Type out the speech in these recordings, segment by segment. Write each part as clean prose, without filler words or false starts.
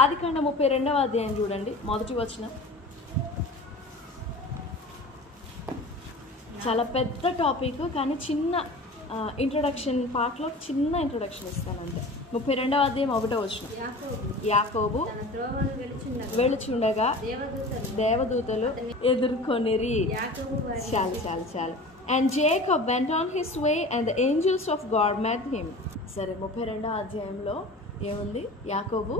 ఆదికాండం 32వ అధ్యాయం చూడండి, మొదటి వచనం. చాలా పెద్ద టాపిక్, కానీ చిన్న ఇంట్రొడక్షన్ పార్ట్లో చిన్న ఇంట్రొడక్షన్ ఇస్తాను అంతే. 32వ అధ్యాయం 1వ వచనం. యాకోబు వెళుచుండగా దేవదూతలు ఎదుర్కొనిరి. చాలు చాలు చాలు. And Jacob went on his way and the angels of God met him. సరే, 32వ అధ్యాయంలో ఏముంది? యాకోబు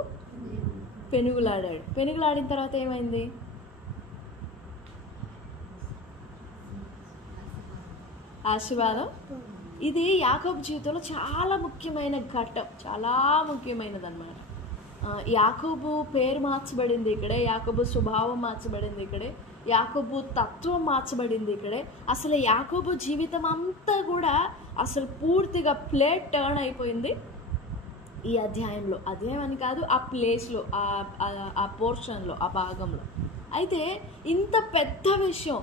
పెనుగులాడాడు. పెనుగులాడిన తర్వాత ఏమైంది? ఆశీర్వాదం. ఇది యాకోబు జీవితంలో చాలా ముఖ్యమైన ఘట్టం, చాలా ముఖ్యమైనది అన్నమాట. యాకోబు పేరు మార్చబడింది ఇక్కడే, యాకోబు స్వభావం మార్చబడింది ఇక్కడే, యాకోబు తత్వం మార్చబడింది ఇక్కడే. అసలు యాకోబు జీవితం అంతా కూడా అసలు పూర్తిగా ప్లేట్ టర్న్ అయిపోయింది ఈ అధ్యాయంలో. అధ్యాయం అని కాదు, ఆ ప్లేస్లో, ఆ పోర్షన్లో, ఆ భాగంలో. అయితే ఇంత పెద్ద విషయం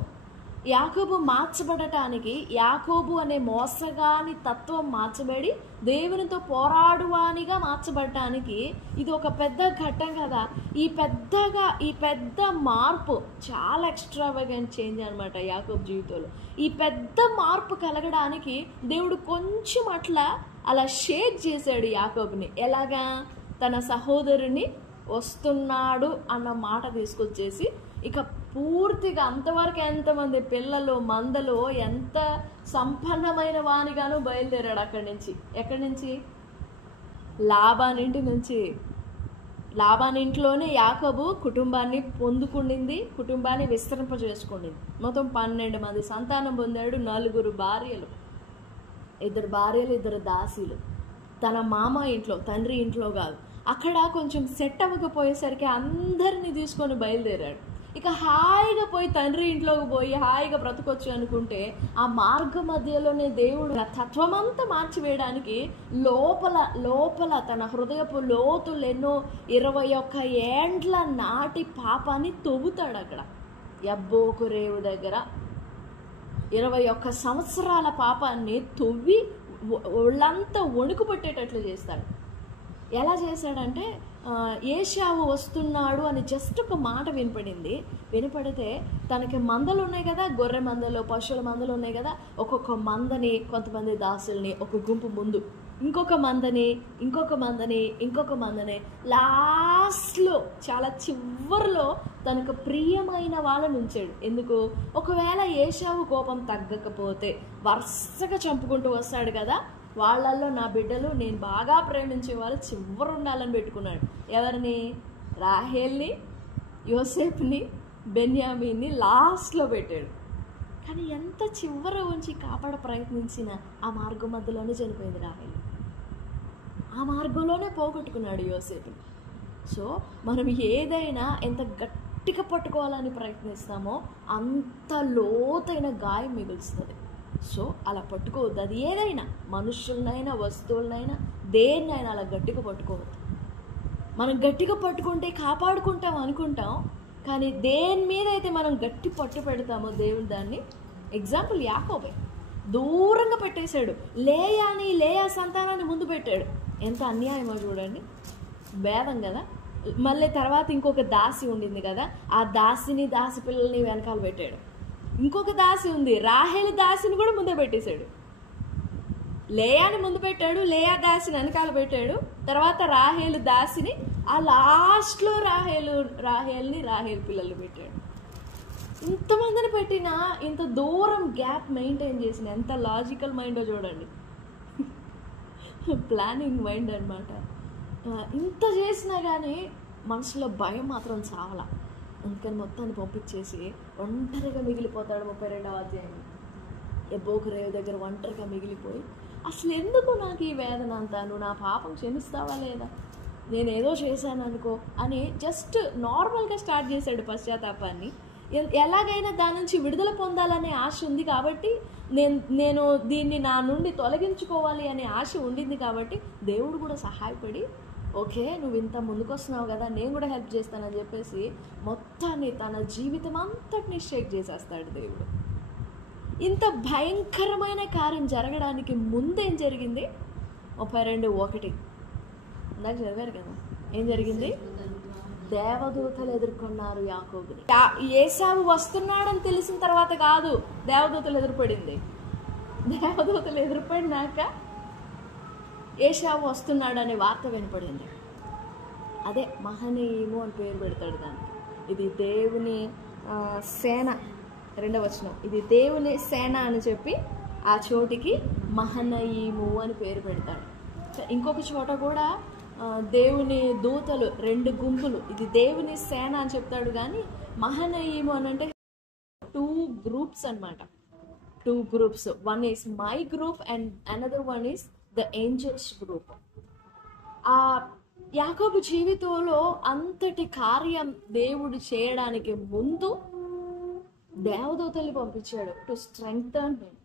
యాకోబు మార్చబడటానికి, యాకోబు అనే మోసగాని తత్వం మార్చబడి దేవునితో పోరాడువానిగా మార్చబడటానికి ఇది ఒక పెద్ద ఘట్టం కదా. ఈ పెద్ద మార్పు చాలా ఎక్స్ట్రావగెంట్ చేంజ్ అనమాట యాకోబు జీవితంలో. ఈ పెద్ద మార్పు కలగడానికి దేవుడు కొంచెం అలా షేక్ చేశాడు యాకోబుని. ఎలాగా? తన సహోదరుని వస్తున్నాడు అన్న మాట తీసుకొచ్చేసి ఇక పూర్తిగా అంతవరకు ఎంతమంది పిల్లలు, మందలు, ఎంత సంపన్నమైన వానిగాను బయలుదేరాడు అక్కడి నుంచి. ఎక్కడి నుంచి? లాబానింటి నుంచి. లాబానింట్లోనే యాకోబు కుటుంబాన్ని పొందుకుండింది, కుటుంబాన్ని విస్తరింపజేసుకుండింది. మొత్తం 12 మంది సంతానం పొందాడు, 4 భార్యలు, 2 భార్యలు, 2 దాసీలు. తన మామ ఇంట్లో, తండ్రి ఇంట్లో కాదు. అక్కడ కొంచెం సెట్ అవ్వకపోయేసరికి అందరినీ తీసుకొని బయలుదేరాడు. ఇక హాయిగా పోయి తండ్రి ఇంట్లోకి పోయి హాయిగా బ్రతకొచ్చు అనుకుంటే, ఆ మార్గ మధ్యలోనే దేవుడు తత్వమంతా మార్చివేయడానికి లోపల తన హృదయపు లోతులు ఎన్నో 21 ఏండ్ల నాటి పాపాన్ని తవ్వుతాడు. అక్కడ యబ్బోకు రేవు దగ్గర 21 సంవత్సరాల పాపాన్ని తవ్వి ఒళ్ళంతా వణుకు పట్టేటట్లు చేస్తాడు. ఎలా చేశాడంటే, ఏశావు వస్తున్నాడు అని జస్ట్ ఒక మాట వినపడితే తనకి మందలు ఉన్నాయి కదా, గొర్రె మందలు, పశువుల మందలు ఉన్నాయి కదా, ఒక్కొక్క మందని, కొంతమంది దాసుల్ని ఒక గుంపు ముందు, ఇంకొక మందని లాస్ట్లో చాలా చివరిలో తనకు ప్రియమైన వాళ్ళని ఉంచాడు. ఎందుకు? ఒకవేళ ఏశావు కోపం తగ్గకపోతే వరుసగా చంపుకుంటూ వస్తాడు కదా, వాళ్ళల్లో నా బిడ్డలు, నేను బాగా ప్రేమించే వాళ్ళు చివరి ఉండాలని పెట్టుకున్నాడు. ఎవరిని? రాహేల్ని, యోసేపుని, బెన్యామీన్ని లాస్ట్లో పెట్టాడు. కానీ ఎంత చివరి ఉంచి కాపాడ ప్రయత్నించిన ఆ మార్గం మధ్యలోనే చనిపోయింది రాహేల్. ఆ మార్గంలోనే పోగొట్టుకున్నాడు యోసేపుని. సో మనం ఏదైనా ఎంత గట్టిగా పట్టుకోవాలని ప్రయత్నిస్తామో అంత లోతైన గాయం మిగులుస్తుంది. సో అలా పట్టుకోవద్దు. అది ఏదైనా, మనుషులనైనా, వస్తువులనైనా, దేన్నైనా అలా గట్టిగా పట్టుకోవద్దు. మనం గట్టిగా పట్టుకుంటే కాపాడుకుంటాం అనుకుంటాం, కానీ దేని మీద అయితే మనం గట్టి పట్టు పెడతామో దేవుడు దాన్ని. ఎగ్జాంపుల్ యాకోబే దూరంగా పెట్టేశాడు. లేయా సంతానాన్ని ముందు పెట్టాడు. ఎంత అన్యాయమో చూడండి. భేదం కదా. మళ్ళీ తర్వాత ఇంకొక దాసి ఉండింది కదా, ఆ దాసి పిల్లల్ని వెనకాల పెట్టాడు. ఇంకొక దాసి ఉంది, రాహేలు దాసిని కూడా ముందే పెట్టేశాడు. లేయాని ముందు పెట్టాడు, లేయా దాసిని వెనకాల పెట్టాడు, తర్వాత రాహేలు దాసిని, ఆ లాస్ట్లో రాహేలు పిల్లల్ని పెట్టాడు. ఇంతమందిని పెట్టినా ఇంత దూరం గ్యాప్ మెయింటైన్ చేసిన ఎంత లాజికల్ మైండో చూడండి. ప్లానింగ్ మైండ్ అనమాట. ఇంత చేసినా కానీ మనసులో భయం మాత్రం చావలా. అందుకని మొత్తాన్ని పంపించేసి ఒంటరిగా మిగిలిపోతాడు. 32వ అధ్యాయం యబ్బోకు రేవు దగ్గర ఒంటరిగా మిగిలిపోయి, అసలు ఎందుకు నాకు ఈ వేదన అంతా, నువ్వు నా పాపం క్షమిస్తావా లేదా, నేనేదో చేశాను అనుకో అని జస్ట్ నార్మల్గా స్టార్ట్ చేశాడు పశ్చాత్తాపాన్ని. ఎలాగైనా దాని నుంచి విడుదల పొందాలనే ఆశ ఉంది కాబట్టి, నేను దీన్ని నా నుండి తొలగించుకోవాలి అనే ఆశ ఉండింది కాబట్టి దేవుడు కూడా సహాయపడి, ఓకే నువ్వు ఇంత ముందుకు వస్తున్నావు కదా, నేను కూడా హెల్ప్ చేస్తానని చెప్పేసి మొత్తాన్ని తన జీవితం అంతటిని షేక్ చేసేస్తాడు దేవుడు. ఇంత భయంకరమైన కార్యం జరగడానికి ముందేం జరిగింది? 32:1 ఇందాక చదివారు కదా, ఏం జరిగింది? దేవదూతలు ఎదుర్కొన్నారు యాకోబుని. ఏశావు వస్తున్నాడని తెలిసిన తర్వాత కాదు దేవదూతలు ఎదురుపడింది. దేవదూతలు ఎదురుపడినాక ఏశావు వస్తున్నాడనే వార్త వినపడింది. అదే మహనీయము అని పేరు పెడతాడు దానికి. ఇది దేవుని సేన, 2వ వచనం, ఇది దేవుని సేన అని చెప్పి ఆ చోటికి మహనయీము అని పేరు పెడతాడు. ఇంకొక చోట కూడా దేవుని దూతలు 2 గుంపులు, ఇది దేవుని సేన అని చెప్తాడు. కానీ మహనయీము అని అంటే 2 groups అన్నమాట. 2 groups. One is my group and another one is the angels group. ఆ యాకోబు జీవితంలో అంతటి కార్యం దేవుడు చేయడానికి ముందు దేవదూతల్ని పంపించాడు టు స్ట్రెంగ్థన్ హిమ్.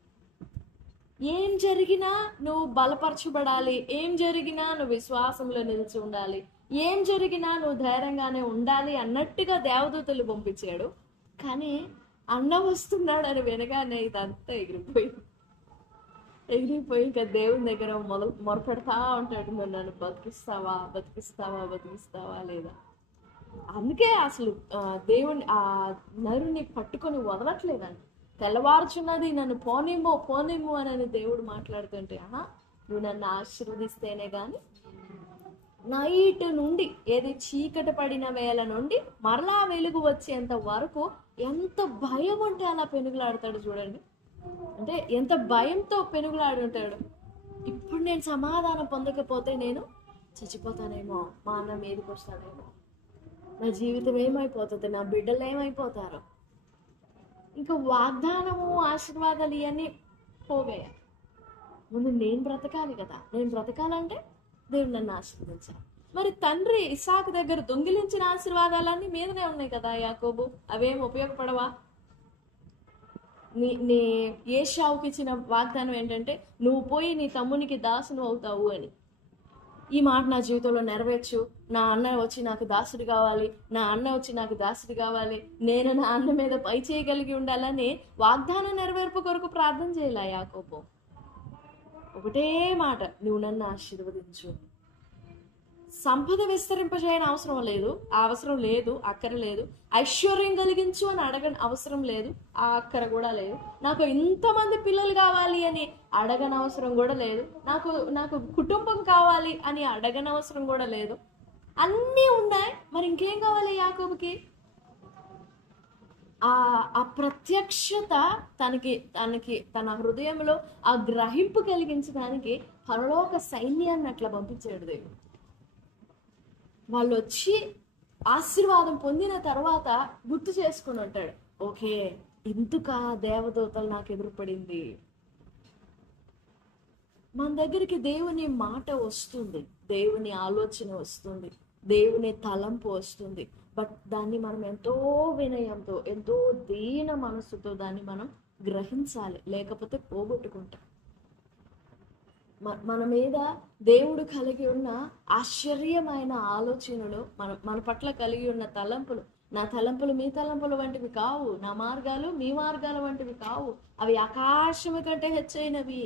ఏం జరిగినా నువ్వు బలపరచబడాలి, ఏం జరిగినా నువ్వు విశ్వాసంలో నిలిచి ఉండాలి, ఏం జరిగినా నువ్వు ధైర్యంగానే ఉండాలి అన్నట్టుగా దేవదూతలు పంపించాడు. కానీ అన్న వస్తున్నాడని వినగానే ఇదంతా ఎగిరిపోయి ఇంకా దేవుని దగ్గర మొరపెడతా ఉంటాడు, నువ్వు నన్ను బతికిస్తావా లేదా. అందుకే అసలు దేవుని ఆ నరుని పట్టుకొని వదలట్లేదండి. తెల్లవారుచున్నది, నన్ను పోనేమో అని దేవుడు మాట్లాడుతుంటే, నువ్వు నన్ను ఆశీర్వదిస్తేనే కానీ నైట్ నుండి, ఏది చీకటి పడిన వేళ నుండి మరలా వెలుగు వచ్చేంత వరకు ఎంత భయం ఉంటే అలా పెనుగులాడతాడు చూడండి. అంటే ఎంత భయంతో పెనుగులాడుంటాడు. ఇప్పుడు నేను సమాధానం పొందకపోతే నేను చచ్చిపోతానేమో, మా అన్న మీదకి వస్తాడేమో, నా జీవితం ఏమైపోతుంది, నా బిడ్డలు ఏమైపోతారో, ఇంకా వాగ్దానము ఆశీర్వాదాలు ఇవన్నీ పోగాయి. ముందు నేను బ్రతకాలి కదా. నేను బ్రతకాలంటే దేవుడు నన్ను ఆశీర్వదించాలి. మరి తండ్రి ఇస్సాకు దగ్గర దొంగిలించిన ఆశీర్వాదాలన్నీ మీదనే ఉన్నాయి కదా యాకోబు, అవేం ఉపయోగపడవా? నీ ఏశావుకి ఇచ్చిన వాగ్దానం ఏంటంటే, నువ్వు పోయి నీ తమ్మునికి దాసును అవుతావు అని. ఈ మాట నా జీవితంలో నెరవేర్చు, నా అన్న వచ్చి నాకు దాసుడు కావాలి, నా అన్న వచ్చి నాకు దాసుడు కావాలి, నేను నా అన్న మీద పై చేయగలిగి ఉండాలని వాగ్దానం నెరవేర్పు కొరకు ప్రార్థన చేయాల యాకోబు. ఒకటే మాట, నువ్వు నన్ను ఆశీర్వదించు. సంపద విస్తరింపజేయని అవసరం లేదు, అక్కర లేదు. ఐశ్వర్యం కలిగించు అని అడగని అవసరం లేదు, ఆ అక్కర కూడా లేదు. నాకు ఇంతమంది పిల్లలు కావాలి అని అడగని అవసరం కూడా లేదు. నాకు కుటుంబం కావాలి అని అడగని అవసరం కూడా లేదు. అన్నీ ఉన్నాయి, మరి ఇంకేం కావాలి యాకోబుకి? ఆ ప్రత్యక్షత తనకి తన హృదయంలో ఆ గ్రహింపు కలిగించడానికి పరలోక సైన్యాన్ని అట్లా పంపించాడు దేవుడు. వాళ్ళు వచ్చి ఆశీర్వాదం పొందిన తర్వాత గుర్తు చేసుకుని ఉంటాడు, ఓకే ఇందుకా దేవదూతలు నాకు ఎదురుపడింది. మన దగ్గరికి దేవుని మాట వస్తుంది, దేవుని ఆలోచన వస్తుంది, దేవుని తలంపు వస్తుంది. బట్ దాన్ని మనం ఎంతో వినయంతో, ఎంతో దీన మనసుతో దాన్ని మనం గ్రహించాలి, లేకపోతే పోగొట్టుకుంటాం. మన మీద దేవుడు కలిగి ఉన్న ఆశ్చర్యమైన ఆలోచనలు, మన పట్ల కలిగి ఉన్న తలంపులు, నా తలంపులు మీ తలంపుల వంటివి కావు, నా మార్గాలు మీ మార్గాల వంటివి కావు, అవి ఆకాశము కంటే హెచ్చైనవి.